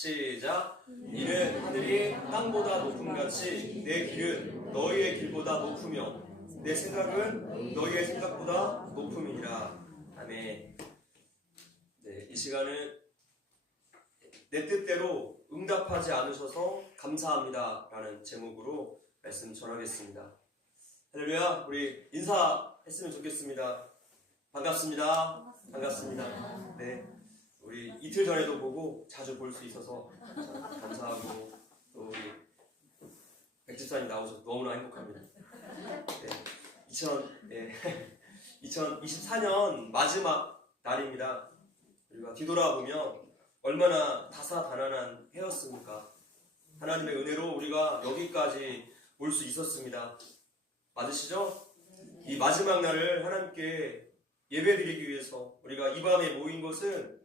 시작. 이는 하늘이 땅보다 높음같이 내 길은 너희의 길보다 높으며 내 생각은 너희의 생각보다 높음이니라. 아멘. 네, 이 시간은 내 뜻대로 응답하지 않으셔서 감사합니다 라는 제목으로 말씀 전하겠습니다. 할렐루야. 우리 인사했으면 좋겠습니다. 반갑습니다. 반갑습니다. 네, 우리 이틀 전에도 보고 자주 볼 수 있어서 감사하고 또 우리 백집사님 나오셔서 너무나 행복합니다. 네, 2024년 마지막 날입니다. 우리가 뒤돌아보면 얼마나 다사다난한 해였습니까? 하나님의 은혜로 우리가 여기까지 올 수 있었습니다. 맞으시죠? 이 마지막 날을 하나님께 예배드리기 위해서 우리가 이 밤에 모인 것은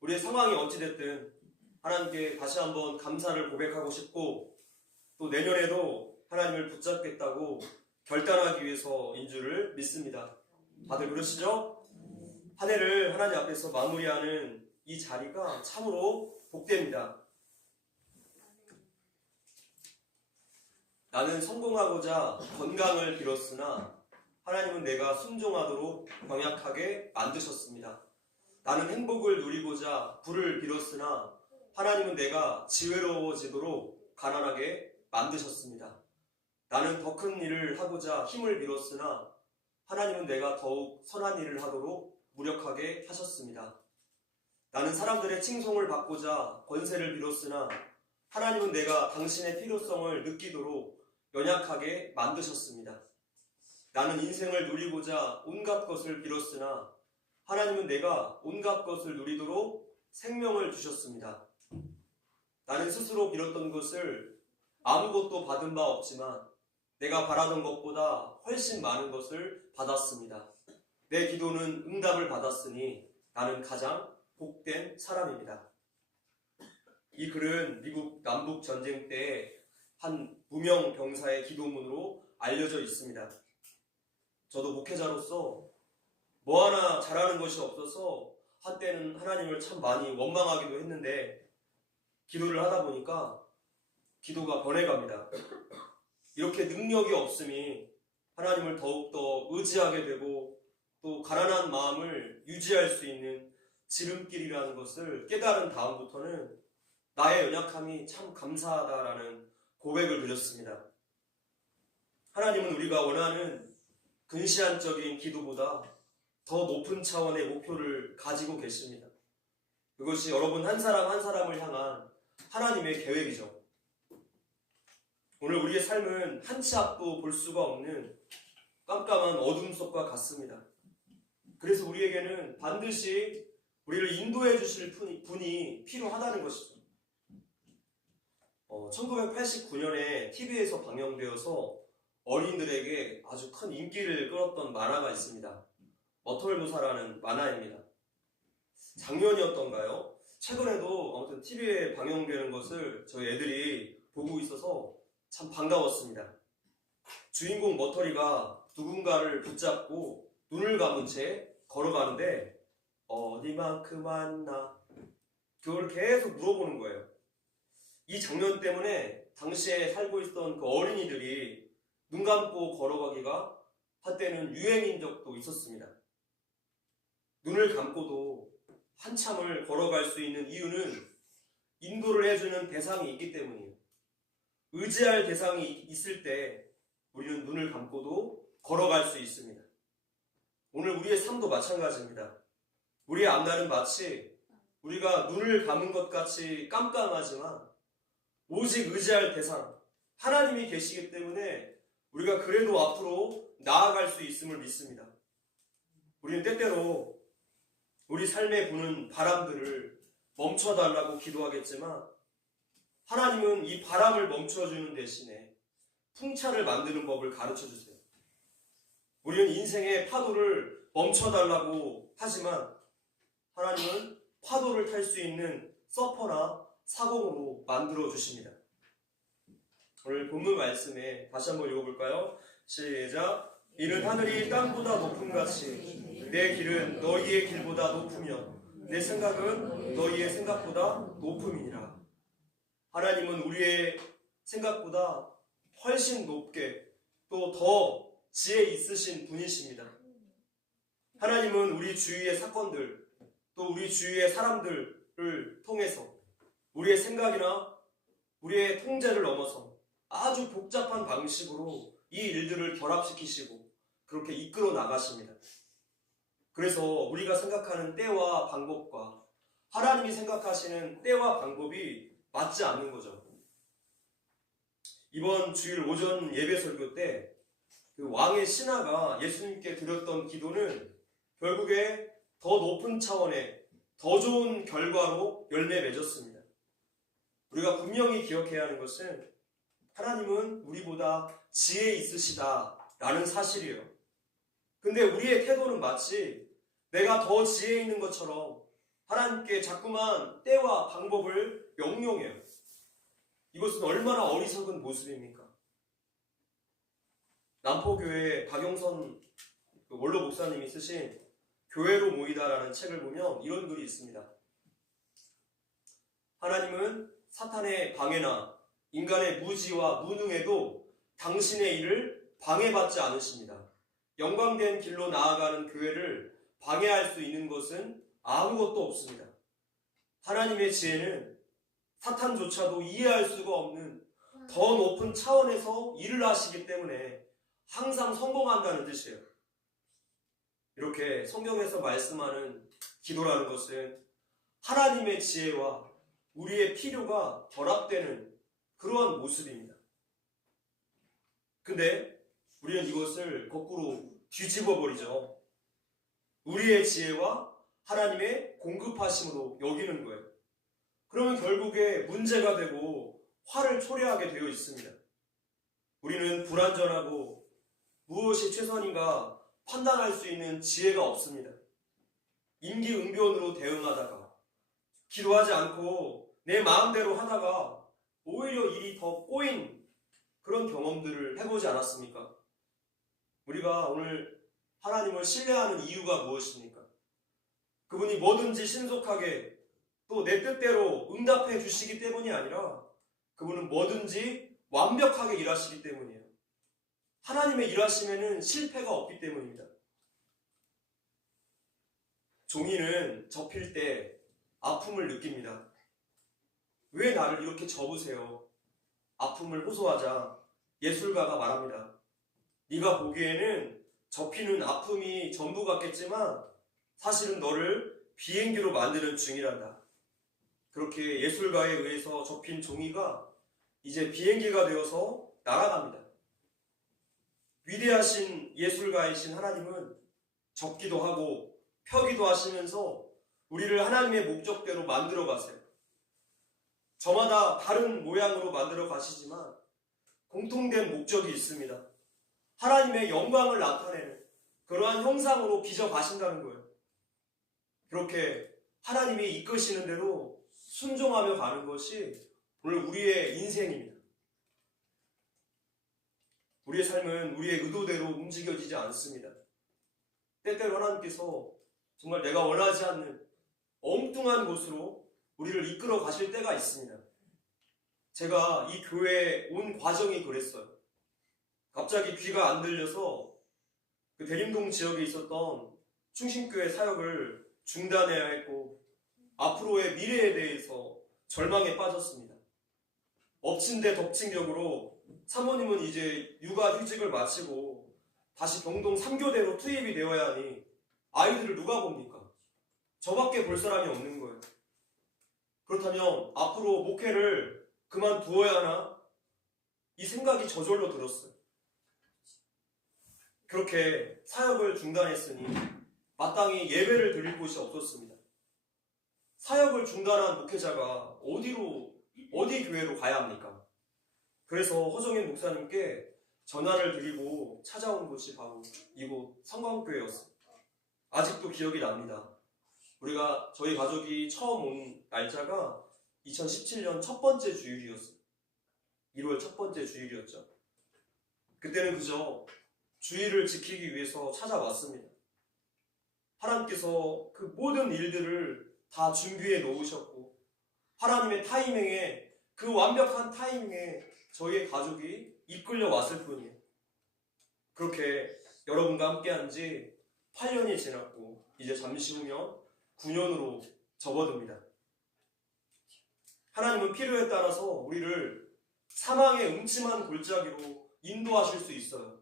우리의 상황이 어찌됐든 하나님께 다시 한번 감사를 고백하고 싶고 또 내년에도 하나님을 붙잡겠다고 결단하기 위해서인 줄을 믿습니다. 다들 그러시죠? 한 해를 하나님 앞에서 마무리하는 이 자리가 참으로 복됩니다. 나는 성공하고자 건강을 빌었으나 하나님은 내가 순종하도록 병약하게 만드셨습니다. 나는 행복을 누리고자 부를 빌었으나 하나님은 내가 지혜로워지도록 가난하게 만드셨습니다. 나는 더 큰 일을 하고자 힘을 빌었으나 하나님은 내가 더욱 선한 일을 하도록 무력하게 하셨습니다. 나는 사람들의 칭송을 받고자 권세를 빌었으나 하나님은 내가 당신의 필요성을 느끼도록 연약하게 만드셨습니다. 나는 인생을 누리고자 온갖 것을 빌었으나 하나님은 내가 온갖 것을 누리도록 생명을 주셨습니다. 나는 스스로 빌었던 것을 아무것도 받은 바 없지만 내가 바라던 것보다 훨씬 많은 것을 받았습니다. 내 기도는 응답을 받았으니 나는 가장 복된 사람입니다. 이 글은 미국 남북 전쟁 때 한 무명 병사의 기도문으로 알려져 있습니다. 저도 목회자로서 뭐 하나 잘하는 것이 없어서 한때는 하나님을 참 많이 원망하기도 했는데 기도를 하다 보니까 기도가 변해갑니다. 이렇게 능력이 없음이 하나님을 더욱더 의지하게 되고 또 가난한 마음을 유지할 수 있는 지름길이라는 것을 깨달은 다음부터는 나의 연약함이 참 감사하다라는 고백을 드렸습니다. 하나님은 우리가 원하는 근시안적인 기도보다 더 높은 차원의 목표를 가지고 계십니다. 그것이 여러분 한 사람 한 사람을 향한 하나님의 계획이죠. 오늘 우리의 삶은 한 치 앞도 볼 수가 없는 깜깜한 어둠 속과 같습니다. 그래서 우리에게는 반드시 우리를 인도해 주실 분이 필요하다는 것이죠. 1989년에 TV에서 방영되어서 어린이들에게 아주 큰 인기를 끌었던 만화가 있습니다. 머털무사라는 만화입니다. 작년이었던가요? 최근에도 아무튼 TV에 방영되는 것을 저희 애들이 보고 있어서 참 반가웠습니다. 주인공 머털이가 누군가를 붙잡고 눈을 감은 채 걸어가는데 어디만큼 왔나? 그걸 계속 물어보는 거예요. 이 장면 때문에 당시에 살고 있던 그 어린이들이 눈 감고 걸어가기가 한때는 유행인 적도 있었습니다. 눈을 감고도 한참을 걸어갈 수 있는 이유는 인도를 해주는 대상이 있기 때문이에요. 의지할 대상이 있을 때 우리는 눈을 감고도 걸어갈 수 있습니다. 오늘 우리의 삶도 마찬가지입니다. 우리의 앞날은 마치 우리가 눈을 감은 것 같이 깜깜하지만 오직 의지할 대상, 하나님이 계시기 때문에 우리가 그래도 앞으로 나아갈 수 있음을 믿습니다. 우리는 때때로 우리 삶에 부는 바람들을 멈춰달라고 기도하겠지만 하나님은 이 바람을 멈춰주는 대신에 풍차를 만드는 법을 가르쳐주세요. 우리는 인생의 파도를 멈춰달라고 하지만 하나님은 파도를 탈 수 있는 서퍼나 사공으로 만들어주십니다. 오늘 본문 말씀에 다시 한번 읽어볼까요? 시작. 이는 하늘이 땅보다 높음같이 내 길은 너희의 길보다 높으며 내 생각은 너희의 생각보다 높음이니라. 하나님은 우리의 생각보다 훨씬 높게 또 더 지혜 있으신 분이십니다. 하나님은 우리 주위의 사건들 또 우리 주위의 사람들을 통해서 우리의 생각이나 우리의 통제를 넘어서 아주 복잡한 방식으로 이 일들을 결합시키시고 그렇게 이끌어 나가십니다. 그래서 우리가 생각하는 때와 방법과 하나님이 생각하시는 때와 방법이 맞지 않는 거죠. 이번 주일 오전 예배 설교 때 그 왕의 신하가 예수님께 드렸던 기도는 결국에 더 높은 차원의 더 좋은 결과로 열매 맺었습니다. 우리가 분명히 기억해야 하는 것은 하나님은 우리보다 지혜 있으시다라는 사실이에요. 근데 우리의 태도는 마치 내가 더 지혜 있는 것처럼 하나님께 자꾸만 때와 방법을 명령해요. 이것은 얼마나 어리석은 모습입니까? 남포교회 박영선 원로 목사님이 쓰신 교회로 모이다라는 책을 보면 이런 글이 있습니다. 하나님은 사탄의 방해나 인간의 무지와 무능에도 당신의 일을 방해받지 않으십니다. 영광된 길로 나아가는 교회를 방해할 수 있는 것은 아무것도 없습니다. 하나님의 지혜는 사탄조차도 이해할 수가 없는 더 높은 차원에서 일을 하시기 때문에 항상 성공한다는 뜻이에요. 이렇게 성경에서 말씀하는 기도라는 것은 하나님의 지혜와 우리의 필요가 결합되는 그러한 모습입니다. 근데 우리는 이것을 거꾸로 뒤집어 버리죠. 우리의 지혜와 하나님의 공급하심으로 여기는 거예요. 그러면 결국에 문제가 되고 화를 초래하게 되어 있습니다. 우리는 불완전하고 무엇이 최선인가 판단할 수 있는 지혜가 없습니다. 임기응변으로 대응하다가 기도하지 않고 내 마음대로 하다가 오히려 일이 더 꼬인 그런 경험들을 해보지 않았습니까? 우리가 오늘 하나님을 신뢰하는 이유가 무엇입니까? 그분이 뭐든지 신속하게 또 내 뜻대로 응답해 주시기 때문이 아니라 그분은 뭐든지 완벽하게 일하시기 때문이에요. 하나님의 일하심에는 실패가 없기 때문입니다. 종이는 접힐 때 아픔을 느낍니다. 왜 나를 이렇게 접으세요? 아픔을 호소하자 예술가가 말합니다. 네가 보기에는 접히는 아픔이 전부 같겠지만 사실은 너를 비행기로 만드는 중이란다. 그렇게 예술가에 의해서 접힌 종이가 이제 비행기가 되어서 날아갑니다. 위대하신 예술가이신 하나님은 접기도 하고 펴기도 하시면서 우리를 하나님의 목적대로 만들어 가세요. 저마다 다른 모양으로 만들어 가시지만 공통된 목적이 있습니다. 하나님의 영광을 나타내는 그러한 형상으로 빚어 가신다는 거예요. 그렇게 하나님이 이끄시는 대로 순종하며 가는 것이 오늘 우리의 인생입니다. 우리의 삶은 우리의 의도대로 움직여지지 않습니다. 때때로 하나님께서 정말 내가 원하지 않는 엉뚱한 곳으로 우리를 이끌어 가실 때가 있습니다. 제가 이 교회에 온 과정이 그랬어요. 갑자기 귀가 안 들려서 그 대림동 지역에 있었던 충신교회 사역을 중단해야 했고 앞으로의 미래에 대해서 절망에 빠졌습니다. 엎친 데 덮친 격으로 사모님은 이제 육아휴직을 마치고 다시 병동 3교대로 투입이 되어야 하니 아이들을 누가 봅니까? 저밖에 볼 사람이 없는 거예요. 그렇다면 앞으로 목회를 그만두어야 하나? 이 생각이 저절로 들었어요. 그렇게 사역을 중단했으니 마땅히 예배를 드릴 곳이 없었습니다. 사역을 중단한 목회자가 어디 교회로 가야 합니까? 그래서 허정인 목사님께 전화를 드리고 찾아온 곳이 바로 이곳 성광교회였어요. 아직도 기억이 납니다. 저희 가족이 처음 온 날짜가 2017년 첫 번째 주일이었어요. 1월 첫 번째 주일이었죠. 그때는 그저 주일을 지키기 위해서 찾아왔습니다. 하나님께서 그 모든 일들을 다 준비해 놓으셨고 하나님의 타이밍에 그 완벽한 타이밍에 저희의 가족이 이끌려 왔을 뿐이에요. 그렇게 여러분과 함께한 지 8년이 지났고 이제 잠시 후면 9년으로 접어듭니다. 하나님은 필요에 따라서 우리를 사망의 음침한 골짜기로 인도하실 수 있어요.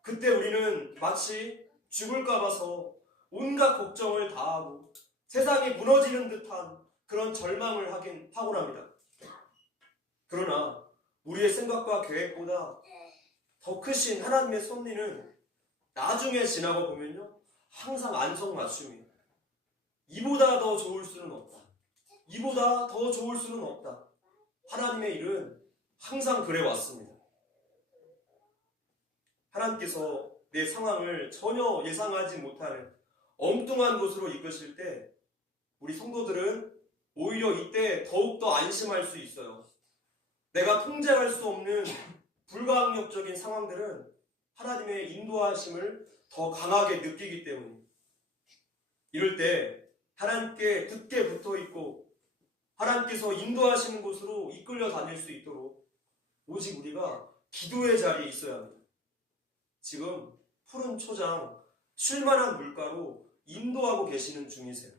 그때 우리는 마치 죽을까 봐서 온갖 걱정을 다하고 세상이 무너지는 듯한 그런 절망을 하곤 합니다. 그러나 우리의 생각과 계획보다 더 크신 하나님의 섭리는 나중에 지나고 보면요, 항상 안성맞춤이에요. 이보다 더 좋을 수는 없다. 이보다 더 좋을 수는 없다. 하나님의 일은 항상 그래 왔습니다. 하나님께서 내 상황을 전혀 예상하지 못하는 엉뚱한 곳으로 이끄실 때 우리 성도들은 오히려 이때 더욱더 안심할 수 있어요. 내가 통제할 수 없는 불가항력적인 상황들은 하나님의 인도하심을 더 강하게 느끼기 때문입니다. 이럴 때 하나님께 굳게 붙어있고 하나님께서 인도하시는 곳으로 이끌려 다닐 수 있도록 오직 우리가 기도의 자리에 있어야 합니다. 지금 푸른 초장, 쉴만한 물가로 인도하고 계시는 중이세요.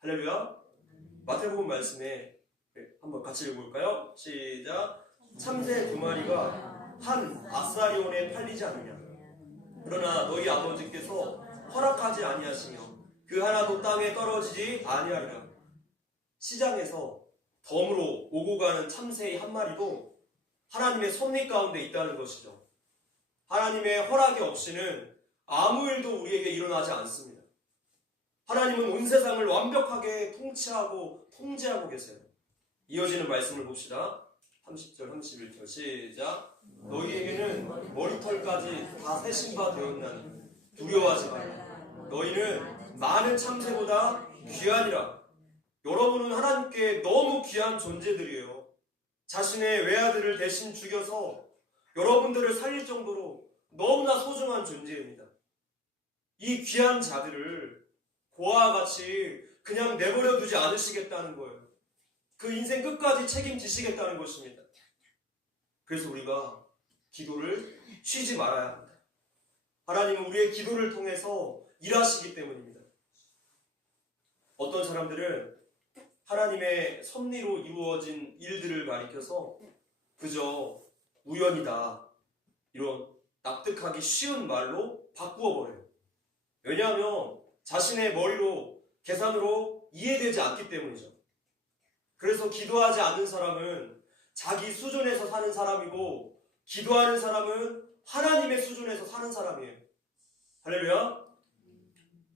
할렐루야. 마태복음 말씀에 한번 같이 읽어볼까요? 시작. 참새 2마리가 한 아사리온에 팔리지 않느냐. 그러나 너희 아버지께서 허락하지 아니하시며 그 하나도 땅에 떨어지지 아니하리라. 시장에서 덤으로 오고 가는 참새의 한 마리도 하나님의 섭리 가운데 있다는 것이죠. 하나님의 허락이 없이는 아무 일도 우리에게 일어나지 않습니다. 하나님은 온 세상을 완벽하게 통치하고 통제하고 계세요. 이어지는 말씀을 봅시다. 30절, 31절 시작. 너희에게는 머리털까지 다 세신 바 되었나니 두려워하지 말라. 너희는 많은 참새보다 귀하니라. 여러분은 하나님께 너무 귀한 존재들이에요. 자신의 외아들을 대신 죽여서 여러분들을 살릴 정도로 너무나 소중한 존재입니다. 이 귀한 자들을 고아와 같이 그냥 내버려 두지 않으시겠다는 거예요. 그 인생 끝까지 책임지시겠다는 것입니다. 그래서 우리가 기도를 쉬지 말아야 합니다. 하나님은 우리의 기도를 통해서 일하시기 때문입니다. 어떤 사람들은 하나님의 섭리로 이루어진 일들을 가리켜서 그저 우연이다, 이런 납득하기 쉬운 말로 바꾸어버려요. 왜냐하면 자신의 머리로, 계산으로 이해되지 않기 때문이죠. 그래서 기도하지 않는 사람은 자기 수준에서 사는 사람이고 기도하는 사람은 하나님의 수준에서 사는 사람이에요. 할렐루야.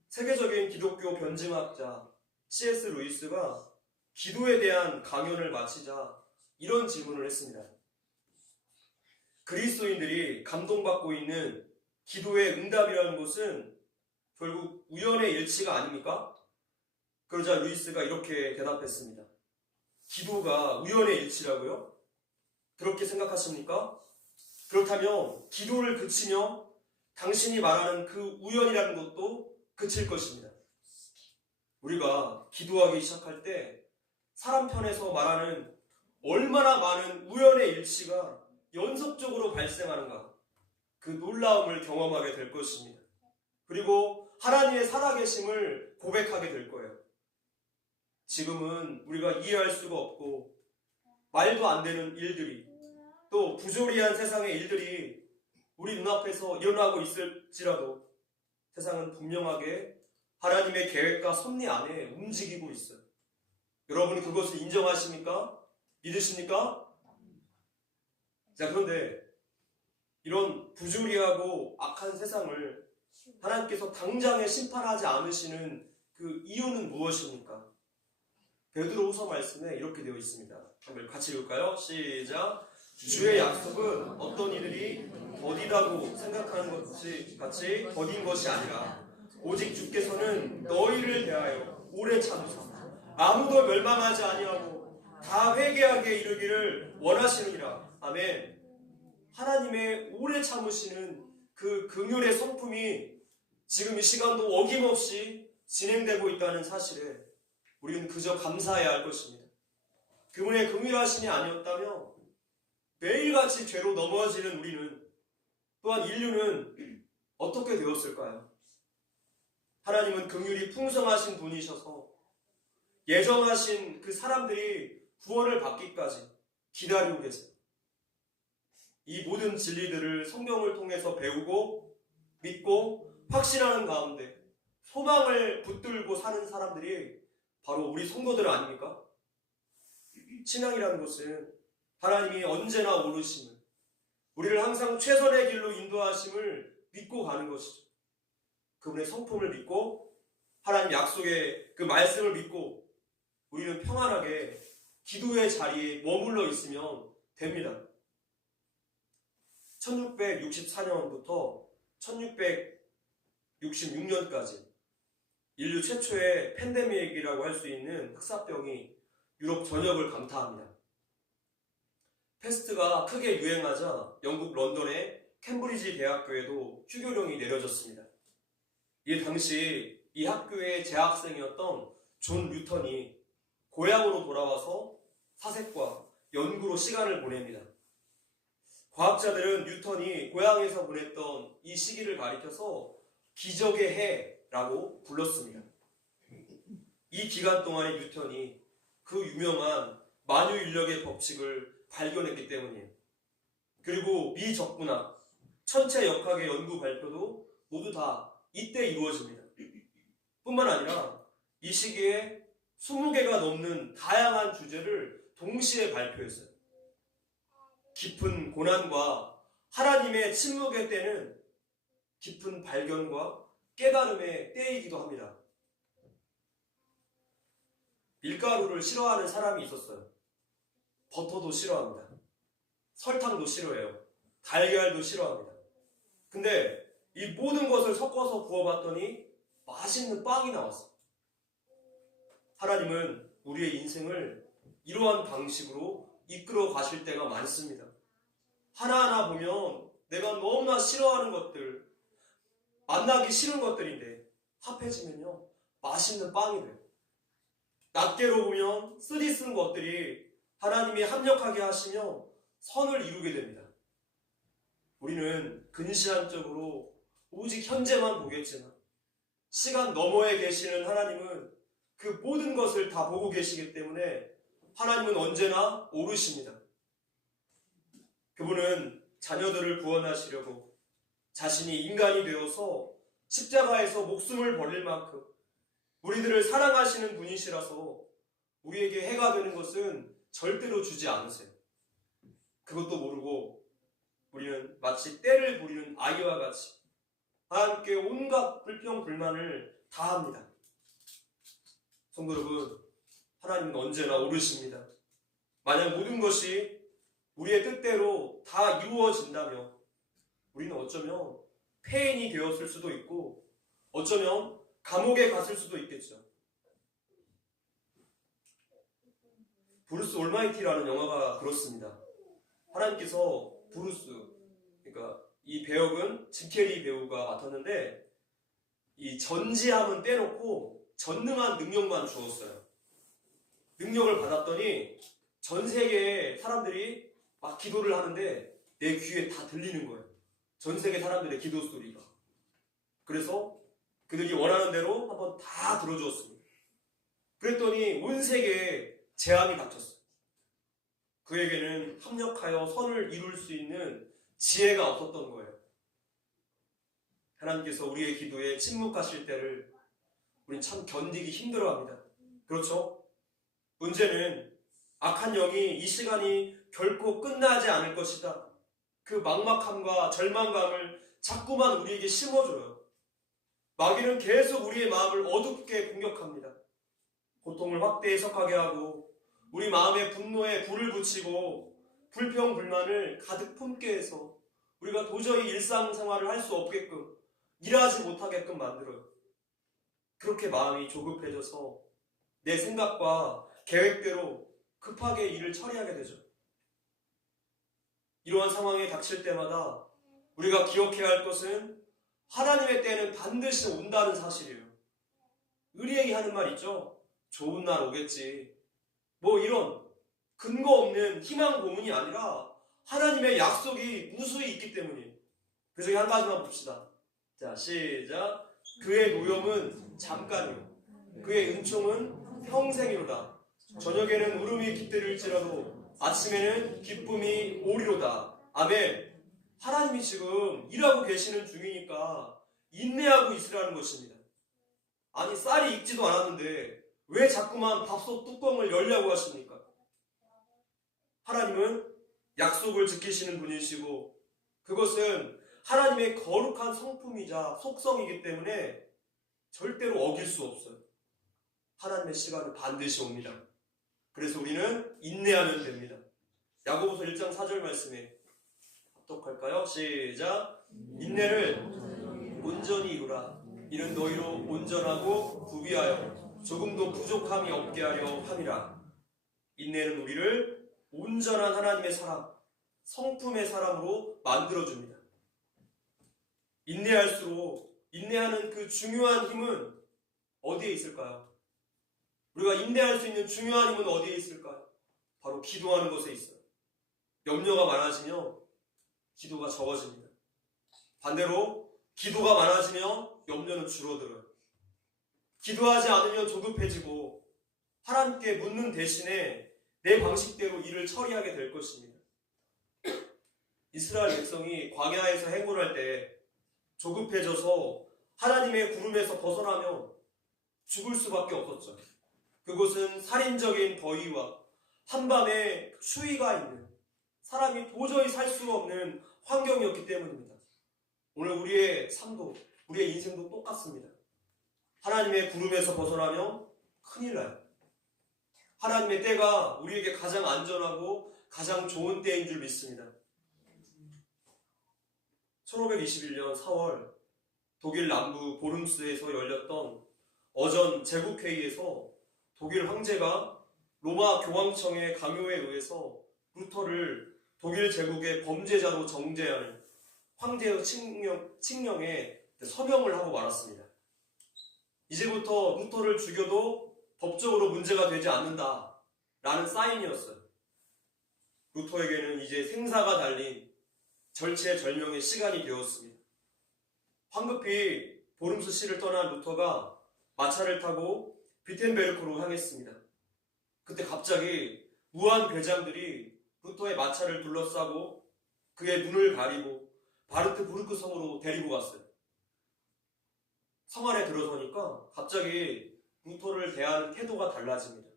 세계적인 기독교 변증학자 C.S. 루이스가 기도에 대한 강연을 마치자 이런 질문을 했습니다. 그리스도인들이 감동받고 있는 기도의 응답이라는 것은 결국 우연의 일치가 아닙니까? 그러자 루이스가 이렇게 대답했습니다. 기도가 우연의 일치라고요? 그렇게 생각하십니까? 그렇다면 기도를 그치며 당신이 말하는 그 우연이라는 것도 그칠 것입니다. 우리가 기도하기 시작할 때 사람 편에서 말하는 얼마나 많은 우연의 일치가 연속적으로 발생하는가, 그 놀라움을 경험하게 될 것입니다. 그리고 하나님의 살아계심을 고백하게 될 거예요. 지금은 우리가 이해할 수가 없고 말도 안 되는 일들이, 또 부조리한 세상의 일들이 우리 눈앞에서 일어나고 있을지라도 세상은 분명하게 하나님의 계획과 섭리 안에 움직이고 있어요. 여러분이 그것을 인정하십니까? 믿으십니까? 자, 그런데 이런 부조리하고 악한 세상을 하나님께서 당장에 심판하지 않으시는 그 이유는 무엇입니까? 베드로후서 말씀에 이렇게 되어 있습니다. 한번 같이 읽을까요? 시작. 주의 약속은 어떤 이들이 더디다고 생각하는 것 같이 더딘 것이 아니라 오직 주께서는 너희를 대하여 오래 참으사 아무도 멸망하지 아니하고 다 회개하게 이르기를 원하시느니라. 아멘. 하나님의 오래 참으시는 그 긍휼의 성품이 지금 이 시간도 어김없이 진행되고 있다는 사실에 우리는 그저 감사해야 할 것입니다. 그분의 긍휼하심이 아니었다면 매일같이 죄로 넘어지는 우리는, 또한 인류는 어떻게 되었을까요? 하나님은 긍휼이 풍성하신 분이셔서 예정하신 그 사람들이 구원을 받기까지 기다리고 계세요. 이 모든 진리들을 성경을 통해서 배우고 믿고 확신하는 가운데 소망을 붙들고 사는 사람들이 바로 우리 성도들 아닙니까? 신앙이라는 것은 하나님이 언제나 오르심을, 우리를 항상 최선의 길로 인도하심을 믿고 가는 것이죠. 그분의 성품을 믿고 하나님 약속의 그 말씀을 믿고 우리는 평안하게 기도의 자리에 머물러 있으면 됩니다. 1664년부터 1666년까지 인류 최초의 팬데믹이라고 할 수 있는 흑사병이 유럽 전역을 강타합니다. 패스트가 크게 유행하자 영국 런던의 캠브리지 대학교에도 휴교령이 내려졌습니다. 이 당시 이 학교의 재학생이었던 존 뉴턴이 고향으로 돌아와서 사색과 연구로 시간을 보냅니다. 과학자들은 뉴턴이 고향에서 보냈던 이 시기를 가리켜서 기적의 해라고 불렀습니다. 이 기간 동안에 뉴턴이 그 유명한 만유인력의 법칙을 발견했기 때문이에요. 그리고 미적분학, 천체 역학의 연구 발표도 모두 다 이때 이루어집니다. 뿐만 아니라 이 시기에 20개가 넘는 다양한 주제를 동시에 발표했어요. 깊은 고난과 하나님의 침묵의 때는 깊은 발견과 깨달음의 때이기도 합니다. 밀가루를 싫어하는 사람이 있었어요. 버터도 싫어합니다. 설탕도 싫어해요. 달걀도 싫어합니다. 근데 이 모든 것을 섞어서 구워봤더니 맛있는 빵이 나왔어요. 하나님은 우리의 인생을 이러한 방식으로 이끌어 가실 때가 많습니다. 하나하나 보면 내가 너무나 싫어하는 것들, 만나기 싫은 것들인데 합해지면요 맛있는 빵이 돼요. 낱개로 보면 쓰디쓴 것들이 하나님이 합력하게 하시며 선을 이루게 됩니다. 우리는 근시안적으로 오직 현재만 보겠지만 시간 너머에 계시는 하나님은 그 모든 것을 다 보고 계시기 때문에 하나님은 언제나 오르십니다. 그분은 자녀들을 구원하시려고 자신이 인간이 되어서 십자가에서 목숨을 버릴 만큼 우리들을 사랑하시는 분이시라서 우리에게 해가 되는 것은 절대로 주지 않으세요. 그것도 모르고 우리는 마치 때를 부리는 아이와 같이 하나님께 온갖 불평 불만을 다합니다. 성도 여러분, 하나님은 언제나 오르십니다. 만약 모든 것이 우리의 뜻대로 다 이루어진다면 우리는 어쩌면 폐인이 되었을 수도 있고 어쩌면 감옥에 갔을 수도 있겠죠. 브루스 올마이티라는 영화가 그렇습니다. 하나님께서 브루스, 그러니까 이 배역은 짐 캐리 배우가 맡았는데 이 전지함은 떼놓고 전능한 능력만 주었어요. 능력을 받았더니 전 세계의 사람들이 막 기도를 하는데 내 귀에 다 들리는 거예요. 전 세계 사람들의 기도 소리가. 그래서 그들이 원하는 대로 한번 다 들어주었습니다. 그랬더니 온 세계에 재앙이 닥쳤어요. 그에게는 합력하여 선을 이룰 수 있는 지혜가 없었던 거예요. 하나님께서 우리의 기도에 침묵하실 때를 우린 참 견디기 힘들어합니다. 그렇죠? 문제는 악한 영이 이 시간이 결코 끝나지 않을 것이다. 그 막막함과 절망감을 자꾸만 우리에게 심어줘요. 마귀는 계속 우리의 마음을 어둡게 공격합니다. 고통을 확대 해석하게 하고 우리 마음에 분노에 불을 붙이고 불평 불만을 가득 품게 해서 우리가 도저히 일상생활을 할 수 없게끔 일하지 못하게끔 만들어요. 그렇게 마음이 조급해져서 내 생각과 계획대로 급하게 일을 처리하게 되죠. 이러한 상황에 닥칠 때마다 우리가 기억해야 할 것은 하나님의 때는 반드시 온다는 사실이에요. 의리에게 하는 말 있죠? 좋은 날 오겠지. 뭐 이런 근거 없는 희망 고문이 아니라 하나님의 약속이 무수히 있기 때문이에요. 그 중에 한 가지만 봅시다. 자, 시작. 그의 노염은 잠깐이요. 그의 은총은 평생이로다. 저녁에는 울음이 깃들일지라도 아침에는 기쁨이 오리로다. 아멘. 하나님이 지금 일하고 계시는 중이니까 인내하고 있으라는 것입니다. 아니, 쌀이 익지도 않았는데 왜 자꾸만 밥솥 뚜껑을 열려고 하십니까? 하나님은 약속을 지키시는 분이시고 그것은 하나님의 거룩한 성품이자 속성이기 때문에 절대로 어길 수 없어요. 하나님의 시간은 반드시 옵니다. 그래서 우리는 인내하면 됩니다. 야고보서 1장 4절 말씀에 합독할까요? 시작. 인내를 온전히 이루라. 이는 너희로 온전하고 구비하여 조금도 부족함이 없게 하려 함이라. 인내는 우리를 온전한 하나님의 사람, 성품의 사람으로 만들어줍니다. 인내할수록 인내하는 그 중요한 힘은 어디에 있을까요? 우리가 인내할 수 있는 중요한 힘은 어디에 있을까요? 바로 기도하는 것에 있어요. 염려가 많아지면 기도가 적어집니다. 반대로 기도가 많아지면 염려는 줄어들어요. 기도하지 않으면 조급해지고 하나님께 묻는 대신에 내 방식대로 일을 처리하게 될 것입니다. 이스라엘 백성이 광야에서 행군할 때 조급해져서 하나님의 구름에서 벗어나면 죽을 수밖에 없었죠. 그곳은 살인적인 더위와 한밤에 추위가 있는 사람이 도저히 살 수가 없는 환경이었기 때문입니다. 오늘 우리의 삶도 우리의 인생도 똑같습니다. 하나님의 구름에서 벗어나면 큰일 나요. 하나님의 때가 우리에게 가장 안전하고 가장 좋은 때인 줄 믿습니다. 1521년 4월 독일 남부 보름스에서 열렸던 어전 제국회의에서 독일 황제가 로마 교황청의 강요에 의해서 루터를 독일 제국의 범죄자로 정죄하는 황제의 칙령에 서명을 하고 말았습니다. 이제부터 루터를 죽여도 법적으로 문제가 되지 않는다라는 사인이었어요. 루터에게는 이제 생사가 달린 절체절명의 시간이 되었습니다. 황급히 보름스 시를 떠난 루터가 마차를 타고 비텐베르크로 향했습니다. 그때 갑자기 무한 괴장들이 루터의 마차를 둘러싸고 그의 눈을 가리고 바르트부르크 성으로 데리고 갔어요. 성 안에 들어서니까 갑자기 루터를 대하는 태도가 달라집니다.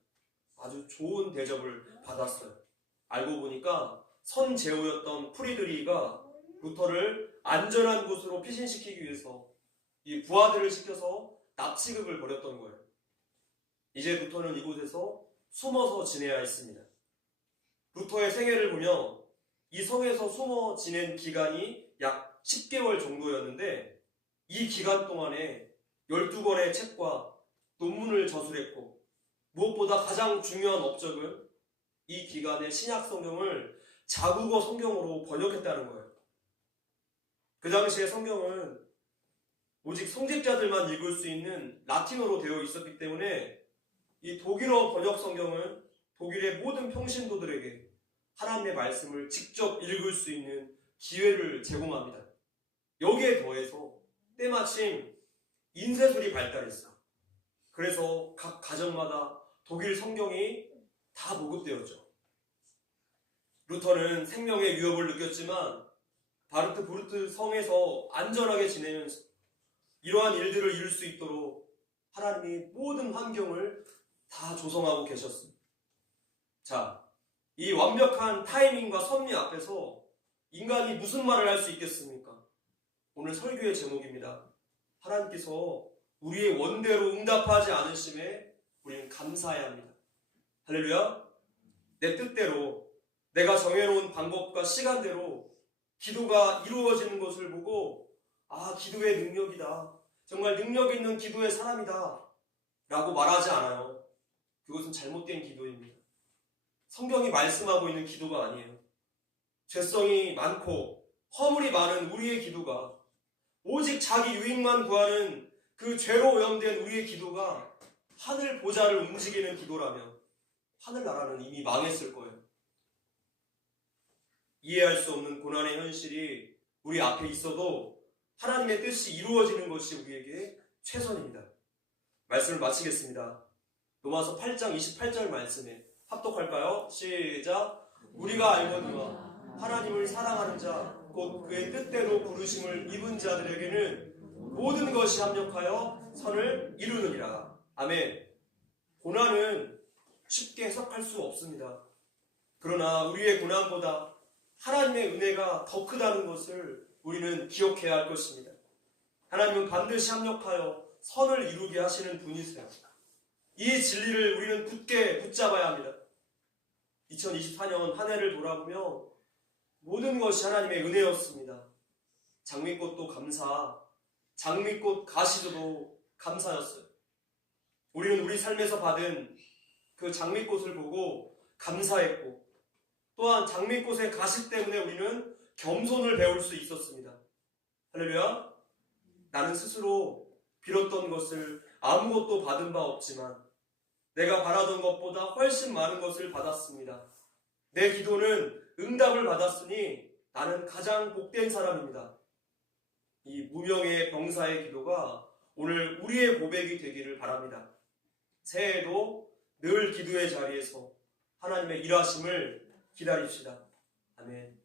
아주 좋은 대접을 받았어요. 알고 보니까 선제후였던 프리드리히가 루터를 안전한 곳으로 피신시키기 위해서 이 부하들을 시켜서 납치극을 벌였던 거예요. 이제 루터는 이곳에서 숨어서 지내야 했습니다. 루터의 생애를 보면 이 성에서 숨어 지낸 기간이 약 10개월 정도였는데 이 기간 동안에 12권의 책과 논문을 저술했고 무엇보다 가장 중요한 업적은 이 기간에 신약 성경을 자국어 성경으로 번역했다는 거예요. 그 당시에 성경은 오직 성직자들만 읽을 수 있는 라틴어로 되어 있었기 때문에 이 독일어 번역 성경은 독일의 모든 평신도들에게 하나님의 말씀을 직접 읽을 수 있는 기회를 제공합니다. 여기에 더해서 때마침 인쇄술이 발달했어요. 그래서 각 가정마다 독일 성경이 다 보급되었죠. 루터는 생명의 위협을 느꼈지만 바르트부르트 성에서 안전하게 지내면서 이러한 일들을 이룰 수 있도록 하나님이 모든 환경을 다 조성하고 계셨습니다. 자, 이 완벽한 타이밍과 섭리 앞에서 인간이 무슨 말을 할 수 있겠습니까? 오늘 설교의 제목입니다. 하나님께서 우리의 원대로 응답하지 않으심에 우리는 감사해야 합니다. 할렐루야. 내 뜻대로 내가 정해놓은 방법과 시간대로 기도가 이루어지는 것을 보고 아, 기도의 능력이다. 정말 능력 있는 기도의 사람이다. 라고 말하지 않아요. 그것은 잘못된 기도입니다. 성경이 말씀하고 있는 기도가 아니에요. 죄성이 많고 허물이 많은 우리의 기도가 오직 자기 유익만 구하는 그 죄로 오염된 우리의 기도가 하늘 보좌를 움직이는 기도라면 하늘나라는 이미 망했을 거예요. 이해할 수 없는 고난의 현실이 우리 앞에 있어도 하나님의 뜻이 이루어지는 것이 우리에게 최선입니다. 말씀을 마치겠습니다. 로마서 8장 28절 말씀에 합독할까요? 시작. 우리가 알거니와 하나님을 사랑하는 자 곧 그의 뜻대로 부르심을 입은 자들에게는 모든 것이 합력하여 선을 이루느니라. 아멘. 고난은 쉽게 해석할 수 없습니다. 그러나 우리의 고난보다 하나님의 은혜가 더 크다는 것을 우리는 기억해야 할 것입니다. 하나님은 반드시 합력하여 선을 이루게 하시는 분이세요. 이 진리를 우리는 굳게 붙잡아야 합니다. 2024년 한 해를 돌아보며 모든 것이 하나님의 은혜였습니다. 장미꽃도 감사, 장미꽃 가시도 감사였어요. 우리는 우리 삶에서 받은 그 장미꽃을 보고 감사했고, 또한 장미꽃의 가시 때문에 우리는 겸손을 배울 수 있었습니다. 할렐루야. 나는 스스로 빌었던 것을 아무것도 받은 바 없지만 내가 바라던 것보다 훨씬 많은 것을 받았습니다. 내 기도는 응답을 받았으니 나는 가장 복된 사람입니다. 이 무명의 병사의 기도가 오늘 우리의 고백이 되기를 바랍니다. 새해에도 늘 기도의 자리에서 하나님의 일하심을 기다립시다. 아멘.